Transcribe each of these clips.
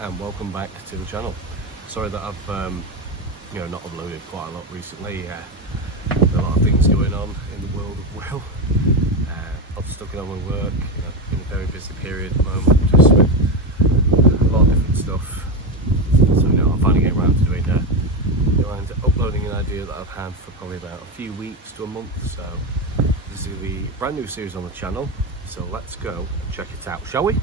and welcome back to the channel. Sorry that I've not uploaded quite a lot recently. There are a lot of things going on in the world of Will. I'm stuck in my work, in a very busy period at the moment, just with a lot of different stuff. So I'm finally getting around to doing uploading an idea that I've had for probably about a few weeks to a month. So this is the brand new series on the channel. So let's go and check it out, shall we?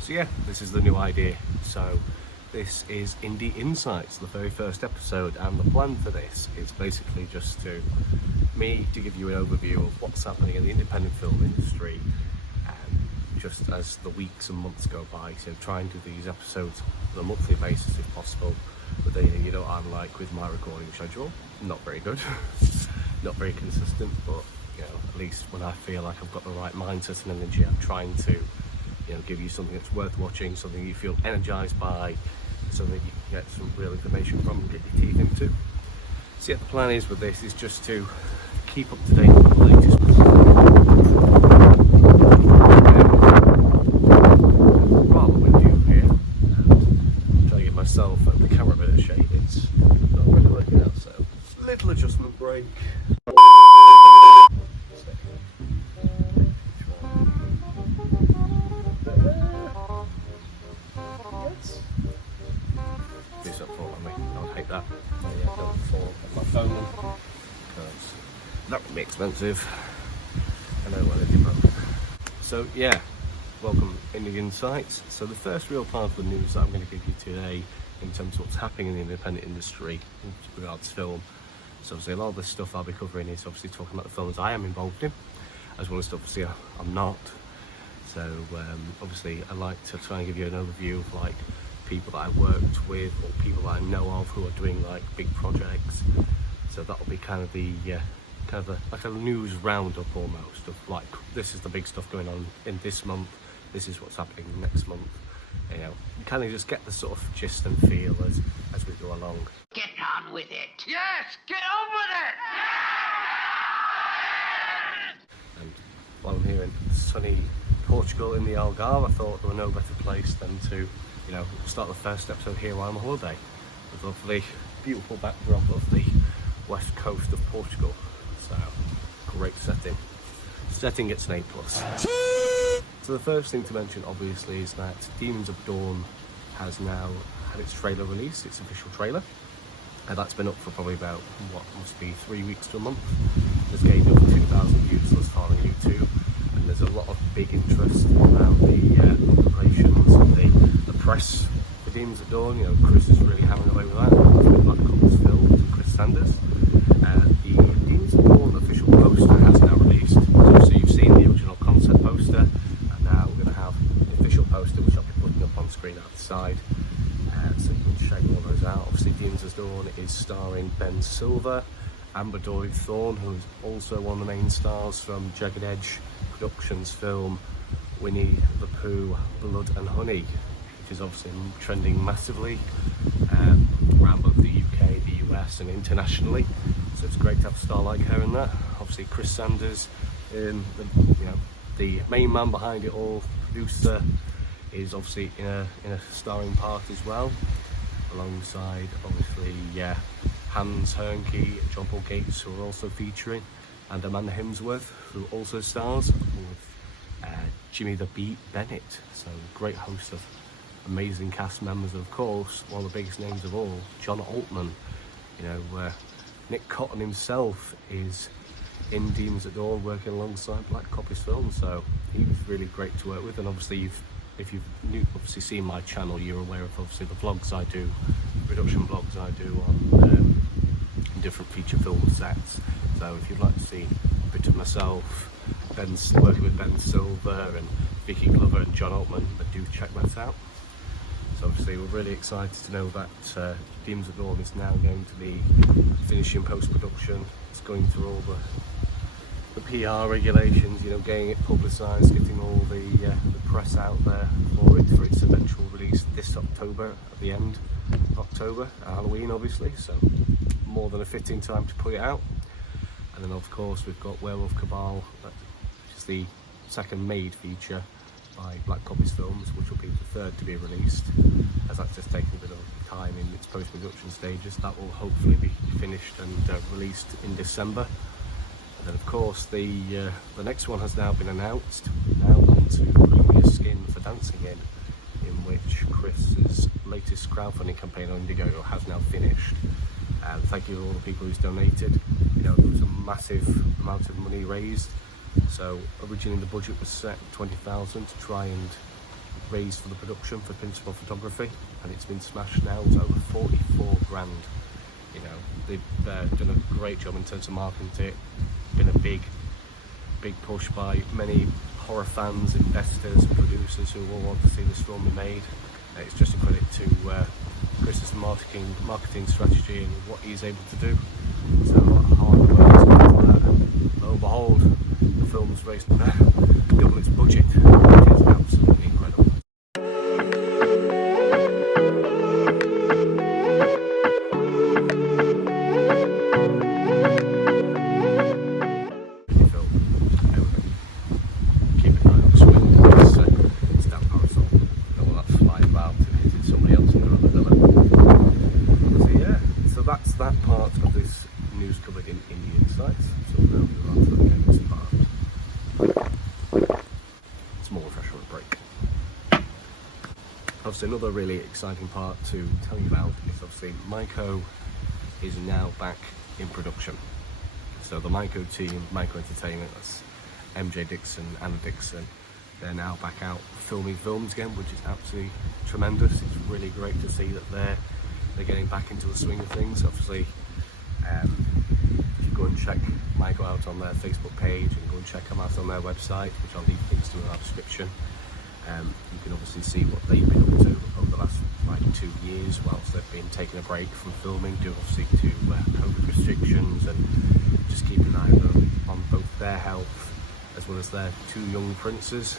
So yeah, this is the new idea. So this is Indie Insights, the very first episode, and the plan for this is basically just to give you an overview of what's happening in the independent film industry, just as the weeks and months go by. So try and do these episodes on a monthly basis if possible. But then, I'm like with my recording schedule, not very good, not very consistent, but at least when I feel like I've got the right mindset and energy, I'm trying to give you something that's worth watching, something you feel energized by, something you can get some real information from and get your teeth into. So yeah, the plan is with this is just to keep up to date with the latest. Rather windy here, and trying to get myself and the camera a bit of shade. It's not really working out, so little adjustment break. Don't fall on my phone because that would be expensive. I know what they do. So yeah, welcome Indie Insights. So the first real part of the news that I'm going to give you today in terms of what's happening in the independent industry in regards to film. So obviously a lot of the stuff I'll be covering is obviously talking about the films I am involved in, as well as stuff obviously I'm not. So obviously I like to try and give you an overview of like people that I worked with or people that I know of who are doing like big projects. So that'll be kind of the like a news roundup almost of like, this is the big stuff going on in this month, this is what's happening next month. You kind of just get the sort of gist and feel as we go along. Get on with it. Yes, get on with it. And while I'm here in sunny Portugal in the Algarve, I thought there were no better place than to start the first episode here while I'm on holiday, with lovely, beautiful backdrop of the west coast of Portugal. So, great setting. Setting gets an A+. So the first thing to mention, obviously, is that Demons of Dawn has now had its trailer released, its official trailer. And that's been up for probably about, what must be 3 weeks to a month. It's gained over 2,000 views thus far on YouTube. And there's a lot of big interest around the operations and the press for Demons at Dawn. Chris is really hammering away with that. Black Couples film, Chris Sanders. The Demons at Dawn official poster has now released. So you've seen the original concept poster, and now we're going to have the official poster, which I'll be putting up on screen outside. So you can check all those out. Obviously, Demons at Dawn is starring Ben Silver, Amber Doyle-Thorne, who is also one of the main stars from Jagged Edge Productions film Winnie the Pooh, Blood and Honey, which is obviously trending massively around both the UK, the US and internationally. So it's great to have a star like her in that. Obviously Chris Sanders, the main man behind it all, producer, is obviously in a starring part as well, alongside obviously Hans Hernke, John Paul Gates, who are also featuring, and Amanda Hemsworth, who also stars, with Jimmy the Beat Bennett. So great host of amazing cast members, and of course one of the biggest names of all, John Altman. Nick Cotton himself is in Demons at Dawn working alongside Black Couples film, so he was really great to work with. And obviously if you've obviously seen my channel, you're aware of obviously the vlogs I do, production vlogs I do on different feature film sets. So if you'd like to see a bit of myself, working with Ben Silver and Vicky Glover and John Altman, but do check that out. So obviously we're really excited to know that Demons of Dawn is now going to be finishing post-production. It's going through all the PR regulations, you know, getting it publicised, getting all the press out there for its eventual release this October, at the end of October, Halloween obviously, so more than a fitting time to put it out. And then of course we've got Werewolf Cabal, which is the second made feature by Black Copies Films, which will be the third to be released, as that's just taking a bit of time in its post-production stages. That will hopefully be finished and released in December. And then of course the next one has now been announced. We've now gone to Bring Me a Skin for Dancing in which Chris's latest crowdfunding campaign on Indiegogo has now finished. And thank you to all the people who's donated. You know, there was a massive amount of money raised. So originally the budget was set at 20,000 to try and raise for the production for principal photography, and it's been smashed now. It's over 44 grand. You know, they've done a great job in terms of marketing it. Been a big push by many horror fans, investors, producers who all want to see this film be made. It's just a credit to Chris's marketing strategy and what he's able to do. So hard work, and lo and behold, the film's raised double its budget, which is absolutely incredible. Keep an eye on the swing. It's that parasol. Don't want that flying about and hitting somebody else in the other villa. So yeah, so that's that part of this news covered in Indie Insights. So now we're on to the next part. Small refresher break. Obviously another really exciting part to tell you about is obviously MYCHO is now back in production. So the MYCHO team, MYCHO Entertainment, that's MJ Dixon, Anna Dixon, they're now back out filming films again, which is absolutely tremendous. It's really great to see that they're getting back into the swing of things. Obviously, if you go and check MYCHO out on their Facebook page and go and check them out on their website, which I'll leave links to in our description, you can obviously see what they've been up to over the last 2 years whilst they've been taking a break from filming due obviously to COVID restrictions, and just keep an eye on both their health as well as their 2 young princes.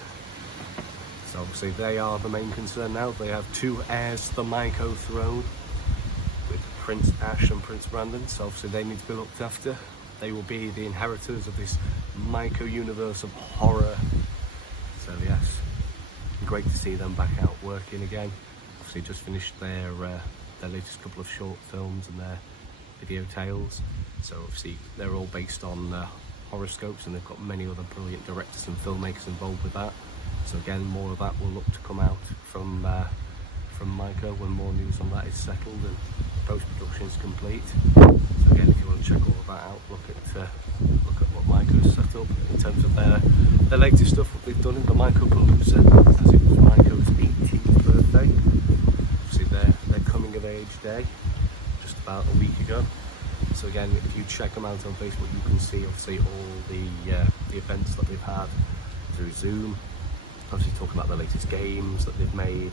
So obviously they are the main concern now. They have 2 heirs to the MYCHO throne with Prince Ash and Prince Brandon, so obviously they need to be looked after. They will be the inheritors of this MYCHO universe of horror. So yes, great to see them back out working again. Obviously just finished their latest couple of short films and their video tales. So obviously they're all based on horoscopes, and they've got many other brilliant directors and filmmakers involved with that. So again, more of that will look to come out from MYCHO when more news on that is settled and post-production is complete. So again, if you want to check all of that out, look at what MYCHO's set up in terms of their latest stuff, what they've done in the MYCHOPALOOZA, as it was MYCHO's 18th birthday. Obviously their coming of age day, just about a week ago. So again, if you check them out on Facebook, you can see obviously all the events that they've had through Zoom. Obviously talking about the latest games that they've made,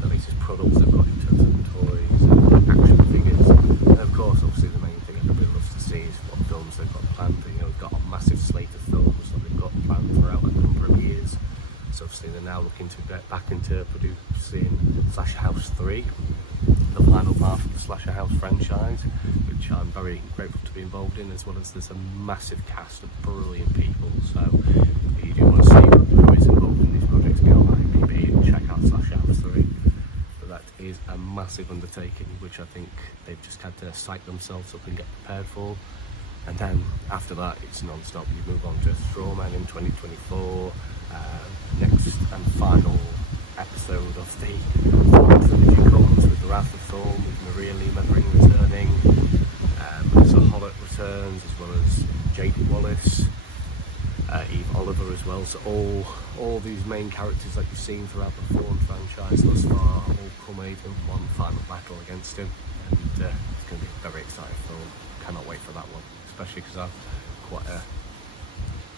the latest products they've got in terms of toys and action figures. And of course, obviously the main thing everybody loves to see is what films they've got planned. You know, they've got a massive slate of films that they've got planned throughout a number of years. So obviously they're now looking to get back into producing Slasher House 3, the final part of the Slasher House franchise, which I'm very grateful to be involved in, as well as there's a massive cast of brilliant people. So if you do want to see who is involved in these projects, go on IMDb and check out Slasher House 3. But that is a massive undertaking, which I think they've just had to psych themselves up and get prepared for. And then after that, it's non-stop. You move on to Strawman in 2024, next and final episode of the trilogy comes with The Wrath of Thorn, with Maria Lee Mavering returning, so Hollett returns, as well as J.D. Wallace, Eve Oliver as well. So all these main characters that you've seen throughout the Thorn franchise thus far all culminate in one final battle against him, and it's going to be a very exciting film. Cannot wait for that one, especially because I've quite a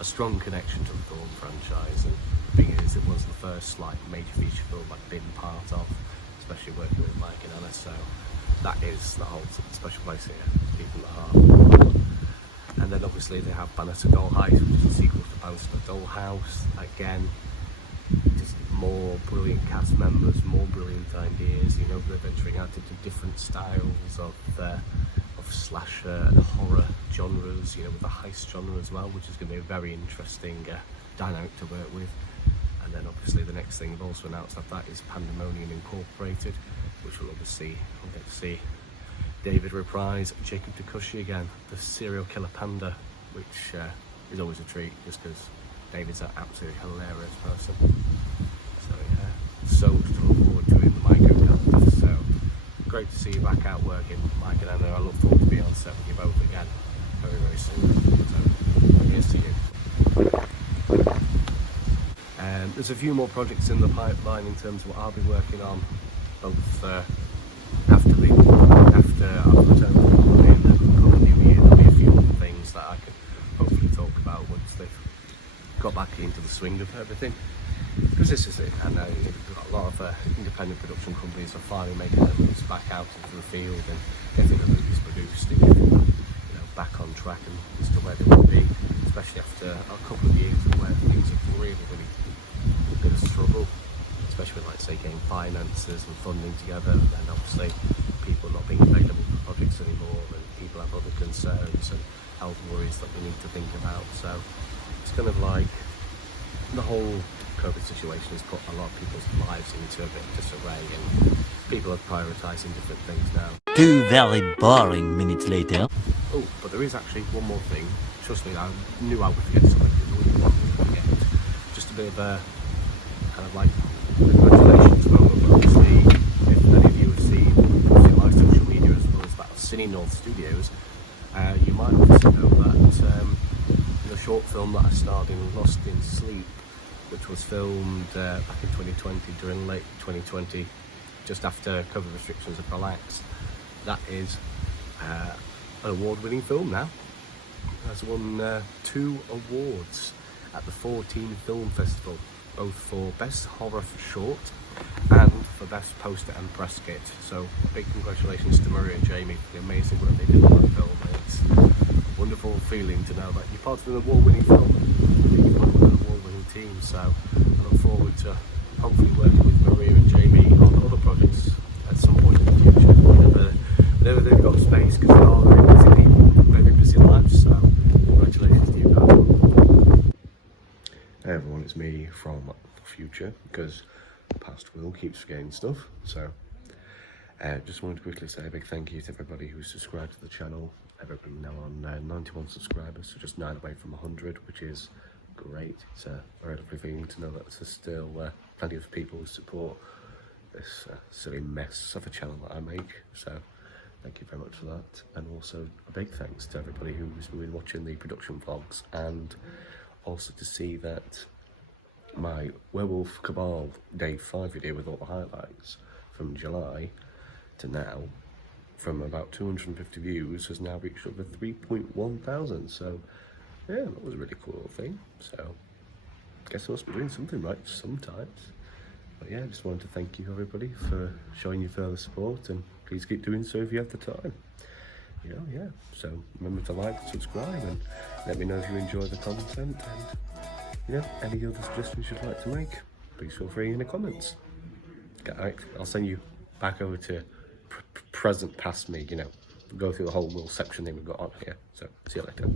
strong connection to the Thorn franchise, and the thing is, it was the first major feature film I've been part of, especially working with Mike and Anna, so that holds a special place here, deep in the heart. And then obviously they have Banner to Dollhouse, which is a sequel to Banner to Dollhouse. Again, just more brilliant cast members, more brilliant ideas. You know, they're venturing out into different styles of slasher and horror genres, you know, with the heist genre as well, which is going to be a very interesting dynamic to work with. And then obviously the next thing they've also announced after that is Pandemonium Incorporated, which we'll obviously get to see David reprise Jacob Takushi again, the serial killer panda, which is always a treat just because David's an absolutely hilarious person. So yeah, so much to look forward to in the MYCHO camp. So great to see you back out working, Mike and Anna. I look forward to being on set with you both again very, very soon. So here's to you. There's a few more projects in the pipeline in terms of what I'll be working on, both after I've returned from holiday and then come the new year. There'll be a few more things that I can hopefully talk about once they've got back into the swing of everything. Because this is it, and we've got a lot of independent production companies are finally making their moves back out into the field and getting the movies produced and getting them, you know, back on track and as to where they will be, especially after a couple of years where things have really been a struggle, especially with, like, say, getting finances and funding together, and then obviously people not being available for projects anymore, and people have other concerns and health worries that we need to think about. So it's kind of like the whole COVID situation has put a lot of people's lives into a bit of disarray, and people are prioritising different things now. 2 very boring minutes later. Oh, but there is actually one more thing. Trust me, I knew I would forget something. Just a bit of a kind of like congratulations moment. But obviously, if any of you have seen my social media as well as that Cine North Studios, you might obviously know that the short film that I starred in, Lost in Sleep, which was filmed back in 2020, during late 2020, just after COVID restrictions have relaxed. That is an award-winning film now. It has won 2 awards at the Fortean Film Festival, both for Best Horror Short and for Best Poster and Press Kit. So big congratulations to Maria and Jamie for the amazing work they did on that film. It's a wonderful feeling to know that you're part of an award-winning film, you're part of an award-winning team. So I look forward to hopefully working with Maria and Jamie on other projects at some point in the future, whenever they've got space, because they are very busy people, very busy lives. So congratulations to you guys. Hey everyone, it's me from the future, because the past will keeps forgetting stuff. So just wanted to quickly say a big thank you to everybody who's subscribed to the channel. Everybody now on 91 subscribers, so just 9 away from 100, which is great. It's a very lovely feeling to know that there's still plenty of people who support this silly mess of a channel that I make. So thank you very much for that, and also a big thanks to everybody who's been watching the production vlogs, and also to see that my Werewolf Cabal Day 5 video with all the highlights from July to now, from about 250 views, has now reached over 3.1 thousand. So yeah, that was a really cool little thing. So I guess I must be doing something right sometimes. But yeah, I just wanted to thank you everybody for showing your further support, and please keep doing so if you have the time. You know, yeah, so remember to like, subscribe, and let me know if you enjoy the content, and you know, any other suggestions you'd like to make, please feel free in the comments. Alright, I'll send you back over to present past me, you know, go through the whole little section thing we've got on here. So see you later.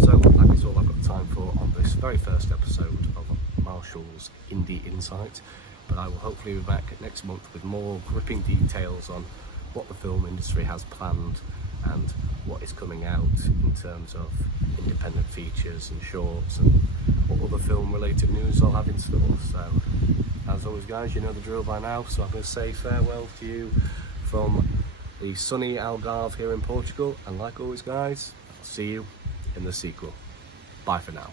So that is all I've got time for on this very first episode of Marshall's Indie Insight, but I will hopefully be back next month with more gripping details on what the film industry has planned and what is coming out in terms of independent features and shorts, and what other film related news I'll have in store. So as always guys, you know the drill by now, so I'm going to say farewell to you from the sunny Algarve here in Portugal, and like always guys, I'll see you in the sequel. Bye for now.